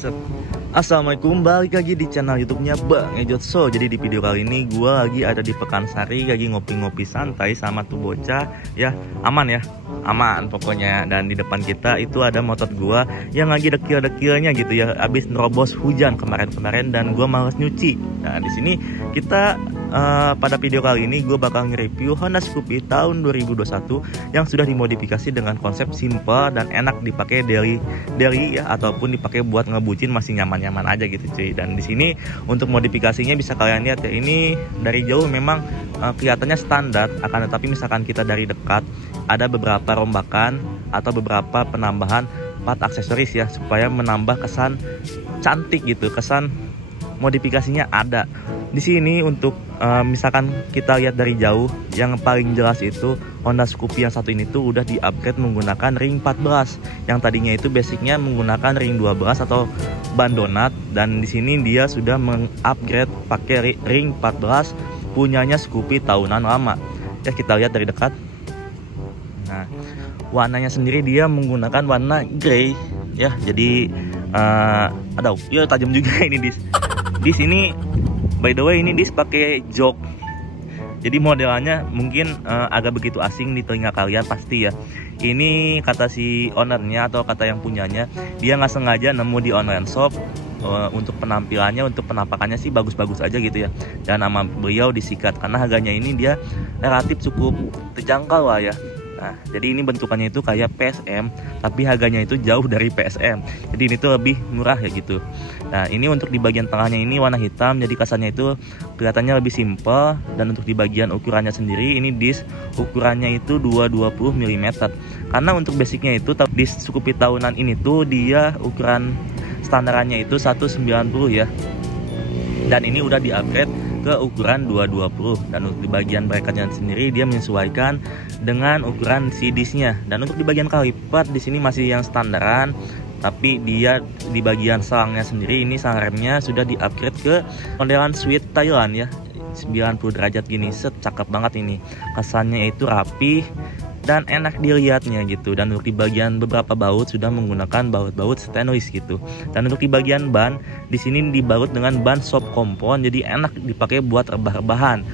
Sep. Assalamualaikum, balik lagi di channel YouTube-nya Bang Ejotso. Jadi di video kali ini gue lagi ada di Pekansari, lagi ngopi-ngopi santai sama tuh bocah. Ya aman ya, aman pokoknya. Dan di depan kita itu ada motor gue yang lagi dekil-dekilnya gitu ya, abis nerobos hujan kemarin-kemarin dan gue males nyuci. Nah di sini kita pada video kali ini gue bakal nge-review Honda Scoopy tahun 2021 yang sudah dimodifikasi dengan konsep simple dan enak dipakai daily ya, ataupun dipakai buat ngebucin masih nyaman-nyaman aja gitu cuy. Dan di sini untuk modifikasinya bisa kalian lihat ya, ini dari jauh memang kelihatannya standar, akan tetapi misalkan kita dari dekat ada beberapa rombakan atau beberapa penambahan part aksesoris ya, supaya menambah kesan cantik gitu, kesan modifikasinya ada. Di sini untuk misalkan kita lihat dari jauh, yang paling jelas itu Honda Scoopy yang satu ini tuh udah di-upgrade menggunakan ring 14. Yang tadinya itu basicnya menggunakan ring 12 atau ban donat, dan di sini dia sudah meng-upgrade pakai ring 14 punyanya Scoopy tahunan lama. Ya kita lihat dari dekat. Nah, warnanya sendiri dia menggunakan warna grey ya. Jadi aduh, ya tajam juga ini di sini. By the way, ini dis pakai jok. Jadi modelannya mungkin agak begitu asing di telinga kalian pasti ya. Ini kata si ownernya atau kata yang punyanya, dia nggak sengaja nemu di online shop. Untuk penampilannya, untuk penampakannya sih bagus-bagus aja gitu ya. Dan nama beliau disikat karena harganya ini dia relatif cukup terjangkau lah ya. Nah, jadi ini bentukannya itu kayak PSM, tapi harganya itu jauh dari PSM. Jadi ini tuh lebih murah ya gitu. Nah, ini untuk di bagian tengahnya ini warna hitam, jadi kesannya itu kelihatannya lebih simple. Dan untuk di bagian ukurannya sendiri, ini disc ukurannya itu 220 mm. Karena untuk basicnya itu disc Scoopy tahunan ini tuh dia ukuran standarannya itu 190 ya. Dan ini udah di-upgrade ke ukuran 220. Dan untuk di bagian bracketnya sendiri dia menyesuaikan dengan ukuran si discnya. Dan untuk di bagian kaliper di sini masih yang standaran, tapi dia di bagian selangnya sendiri ini selang remnya sudah di-upgrade ke modelan Sweet Thailand ya, 90 derajat gini. Set, cakep banget ini. Kesannya itu rapi dan enak dilihatnya gitu. Dan untuk di bagian beberapa baut sudah menggunakan baut-baut stainless gitu. Dan untuk di bagian ban di sini dibaut dengan ban soft compound, jadi enak dipakai buat rebah-rebahan.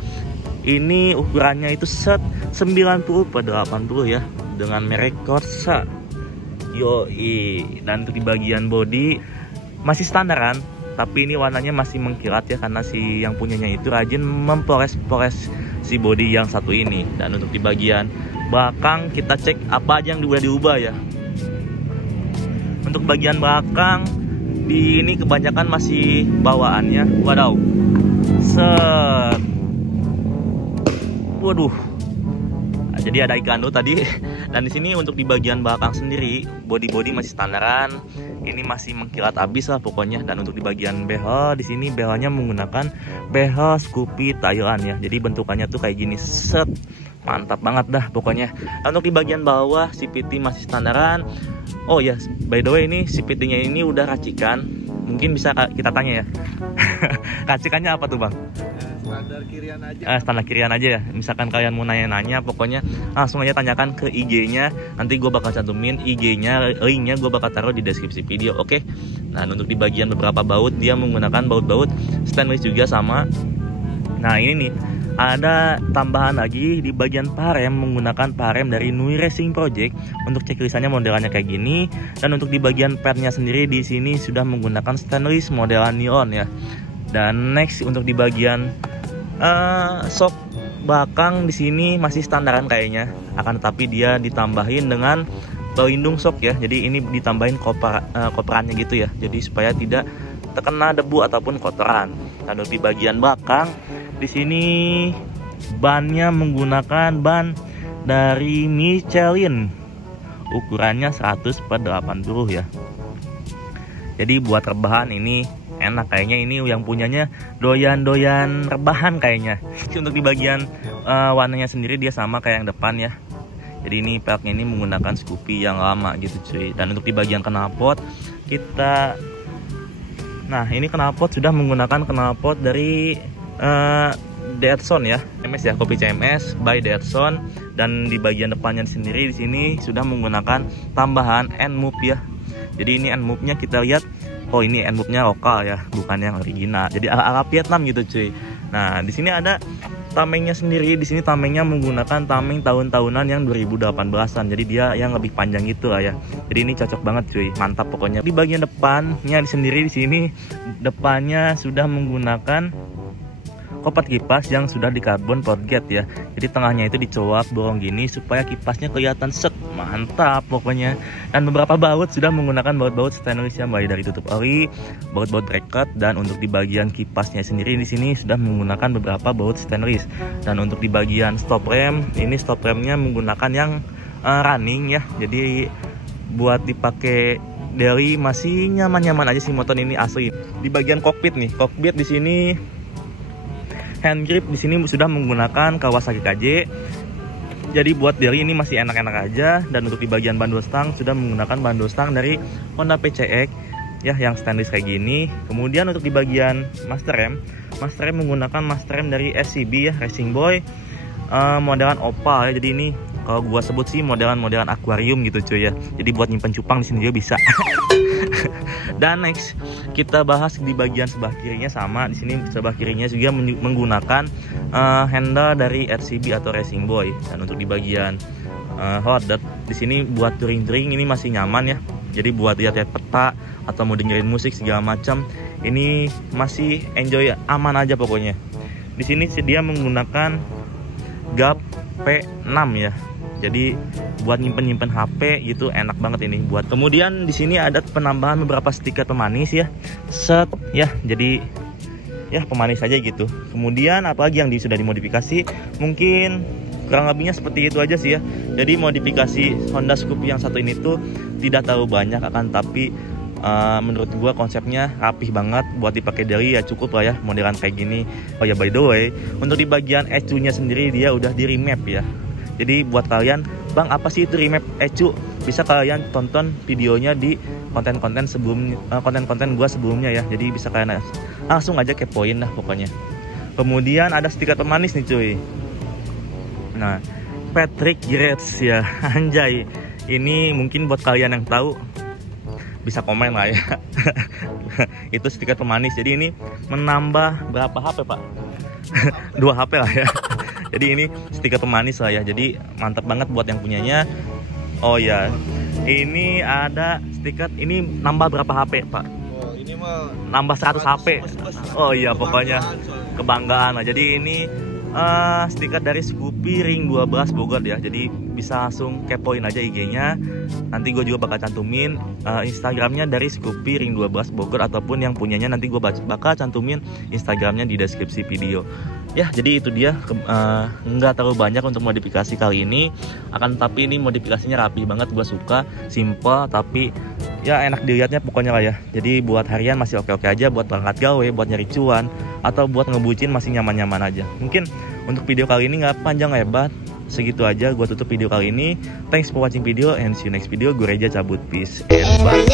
Ini ukurannya itu set 90/80 ya, dengan merek Corsa. Yoi. Dan untuk di bagian bodi masih standaran, tapi ini warnanya masih mengkilat ya, karena si yang punyanya itu rajin mempores-pores si bodi yang satu ini. Dan untuk di bagian belakang kita cek apa aja yang udah diubah ya. Untuk bagian belakang di ini kebanyakan masih bawaannya. Wadaw. Set. Waduh. Nah, jadi ada iklan tadi. Dan di sini untuk di bagian belakang sendiri bodi masih standaran. Ini masih mengkilat abis lah pokoknya. Dan untuk di bagian behel di sini behelnya menggunakan behel Scoopy Thailand ya. Jadi bentukannya tuh kayak gini. Set. Mantap banget dah pokoknya. Dan untuk di bagian bawah CVT masih standaran. Oh ya, by the way ini CVT-nya ini udah racikan. Mungkin bisa kita tanya ya. Racikannya apa tuh bang? Standar kirian aja. Standar kirian aja ya. Misalkan kalian mau nanya-nanya, pokoknya langsung aja tanyakan ke IG-nya. Nanti gue bakal cantumin IG-nya, linknya gue bakal taruh di deskripsi video. Oke. Nah untuk di bagian beberapa baut dia menggunakan baut-baut stainless juga sama. Nah ini nih, ada tambahan lagi di bagian parem menggunakan parem dari Nui Racing Project. Untuk checklistannya modelannya kayak gini. Dan untuk di bagian padnya sendiri di sini sudah menggunakan stainless modelan neon ya. Dan next untuk di bagian shock belakang di sini masih standaran kayaknya. Akan tetapi dia ditambahin dengan pelindung shock ya. Jadi ini ditambahin koperannya gitu ya. Jadi supaya tidak terkena debu ataupun kotoran. Dan untuk di bagian belakang di sini bannya menggunakan ban dari Michelin, ukurannya 100/80 ya. Jadi buat rebahan ini enak kayaknya. Ini yang punyanya doyan-doyan rebahan kayaknya. Untuk di bagian warnanya sendiri dia sama kayak yang depan ya. Jadi ini peleknya ini menggunakan Scoopy yang lama gitu cuy. Dan untuk di bagian knalpot kita, nah ini knalpot sudah menggunakan knalpot dari Datsun ya, CMS ya, kopi CMS by Datsun. Dan di bagian depannya sendiri di sini sudah menggunakan tambahan end move ya. Jadi ini end move-nya kita lihat oh ini endbooknya lokal ya, bukan yang original. Jadi ala Vietnam gitu cuy. Nah di sini ada tamengnya sendiri. Di sini tamengnya menggunakan tameng tahun-tahunan yang 2018-an. Jadi dia yang lebih panjang gitu lah ya. Jadi ini cocok banget cuy, mantap pokoknya. Di bagian depannya sendiri di sini depannya sudah menggunakan kopat kipas yang sudah di karbon forget ya. Jadi tengahnya itu dicoak borong gini supaya kipasnya kelihatan set, mantap pokoknya. Dan beberapa baut sudah menggunakan baut-baut stainless yang mulai dari tutup oli, baut-baut bracket, dan untuk di bagian kipasnya sendiri di sini sudah menggunakan beberapa baut stainless. Dan untuk di bagian stop rem, ini stop remnya menggunakan yang running ya. Jadi buat dipakai daily masih nyaman-nyaman aja sih motor ini asli. Di bagian kokpit nih, kokpit di sini hand grip di sini sudah menggunakan Kawasaki KJ. Jadi buat daily ini masih enak-enak aja. Dan untuk di bagian bandul stang sudah menggunakan bandul stang dari Honda PCX ya, yang stainless kayak gini. Kemudian untuk di bagian master rem menggunakan master rem dari SCB ya, Racing Boy, modelan Opal ya. Jadi ini kalau gua sebut sih modelan akuarium gitu cuy ya. Jadi buat nyimpen cupang di sini juga bisa. Dan next kita bahas di bagian sebelah kirinya sama. Di sini sebelah kirinya juga menggunakan handle dari RCB atau Racing Boy. Dan untuk di bagian hot di sini buat touring ini masih nyaman ya. Jadi buat lihat-lihat peta atau mau dengerin musik segala macam, ini masih enjoy, aman aja pokoknya. Di sini dia menggunakan GAP P6 ya. Jadi buat nyimpen HP gitu enak banget ini buat. Kemudian di sini ada penambahan beberapa stiker pemanis ya. Set ya, jadi ya pemanis aja gitu. Kemudian apalagi yang sudah dimodifikasi, mungkin kurang lebihnya seperti itu aja sih ya. Jadi modifikasi Honda Scoopy yang satu ini tuh tidak terlalu banyak tapi menurut gua konsepnya rapih banget buat dipakai daily ya, cukup lah ya modelan kayak gini. Oh ya by the way, untuk di bagian ECU-nya sendiri dia udah di remap ya. Jadi buat kalian, bang apa sih itu remap ECU? Bisa kalian tonton videonya di konten-konten sebelumnya, konten-konten gua sebelumnya ya. Jadi bisa kalian langsung aja kepoin lah pokoknya. Kemudian ada stiker pemanis nih cuy. Nah, Patrick Graves ya, anjay. Ini mungkin buat kalian yang tahu bisa komen lah ya. Itu stiker pemanis. Jadi ini menambah berapa HP pak? 2 HP lah ya. Jadi ini stiker pemanis lah ya. Jadi mantap banget buat yang punyanya. Oh ya, ini ada stiker. Ini nambah berapa HP pak? Oh, ini mah nambah 100 HP. Oh iya pokoknya kebanggaan lah. Jadi ini stiker dari Scoopy Ring 12 Bogor ya. Jadi bisa langsung kepoin aja IG-nya. Nanti gue juga bakal cantumin Instagramnya dari Scoopy Ring 12 Bogor, ataupun yang punyanya nanti gue bakal cantumin Instagramnya di deskripsi video. Ya jadi itu dia, nggak terlalu banyak untuk modifikasi kali ini. Tapi ini modifikasinya rapi banget, gue suka, simple tapi ya enak dilihatnya pokoknya lah ya. Jadi buat harian masih oke-oke aja, buat berangkat gawe, buat nyari cuan, atau buat ngebucin masih nyaman-nyaman aja. Mungkin untuk video kali ini nggak panjang lebar, segitu aja gue tutup video kali ini. Thanks for watching video and see you next video. Gue Reja cabut, peace and bye.